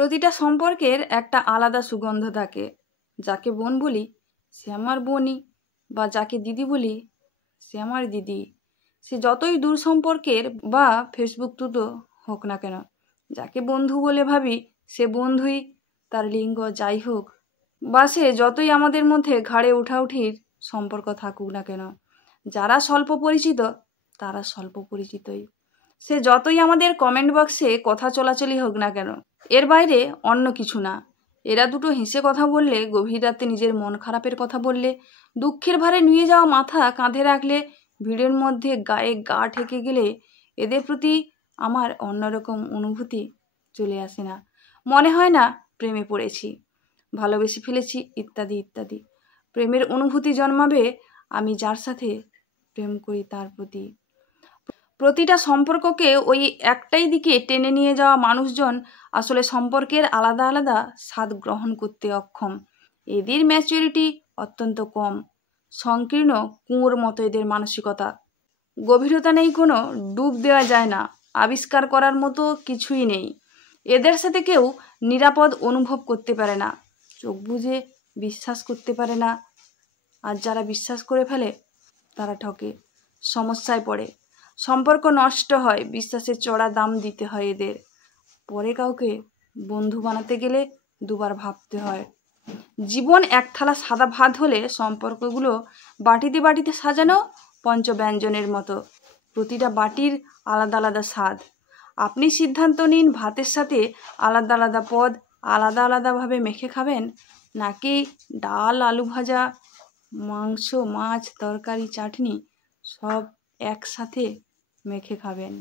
প্রতিটা সম্পর্কের একটা আলাদা সুগন্ধ থাকে। যাকে বোন বলি সে আমার বোনই, বা যাকে দিদি বলি সে আমার দিদি। সে যতই দূর সম্পর্কের বা ফেসবুক তুতো হোক না কেন, যাকে বন্ধু বলে ভাবি সে বন্ধুই, তার লিঙ্গ যাই হোক, বা সে যতই আমাদের মধ্যে ঘাড়ে উঠাউঠির সম্পর্ক থাকুক না কেন। যারা স্বল্প পরিচিত তারা স্বল্প পরিচিতই, সে যতই আমাদের কমেন্ট বক্সে কথা চলাচলি হোক না কেন, এর বাইরে অন্য কিছু না। এরা দুটো হেসে কথা বললে, গভীর রাতে নিজের মন খারাপের কথা বললে, দুঃখের ভারে নুয়ে যাওয়া মাথা কাঁধে রাখলে, ভিড়ের মধ্যে গায়ে গা ঠেকে গেলে এদের প্রতি আমার অন্যরকম অনুভূতি চলে আসে না। মনে হয় না প্রেমে পড়েছি, ভালোবেসে ফেলেছি ইত্যাদি ইত্যাদি। প্রেমের অনুভূতি জন্মাবে আমি যার সাথে প্রেম করি তার প্রতি। প্রতিটা সম্পর্ককে ওই একটাই দিকে টেনে নিয়ে যাওয়া মানুষজন আসলে সম্পর্কের আলাদা আলাদা স্বাদ গ্রহণ করতে অক্ষম। এদের ম্যাচুরিটি অত্যন্ত কম, সংকীর্ণ কুঁয়োর মতো এদের মানসিকতা। গভীরতা নেই কোনো, ডুব দেওয়া যায় না, আবিষ্কার করার মতো কিছুই নেই। এদের সাথে কেউ নিরাপদ অনুভব করতে পারে না, চোখ বুজে বিশ্বাস করতে পারে না। আর যারা বিশ্বাস করে ফেলে তারা ঠকে, সমস্যায় পড়ে, সম্পর্ক নষ্ট হয়, বিশ্বাসের চড়া দাম দিতে হয় এদের। পরে কাউকে বন্ধু বানাতে গেলে দুবার ভাবতে হয়। জীবন এক থালা সাদা ভাত হলে সম্পর্কগুলো বাটিতে বাটিতে সাজানো পঞ্চব্যঞ্জনের মতো, প্রতিটা বাটির আলাদা আলাদা স্বাদ। আপনি সিদ্ধান্ত নিন, ভাতের সাথে আলাদা আলাদা পদ আলাদা আলাদাভাবে মেখে খাবেন, নাকি ডাল, আলু ভাজা, মাংস, মাছ, তরকারি, চাটনি সব একসাথে মেখে খাবেন।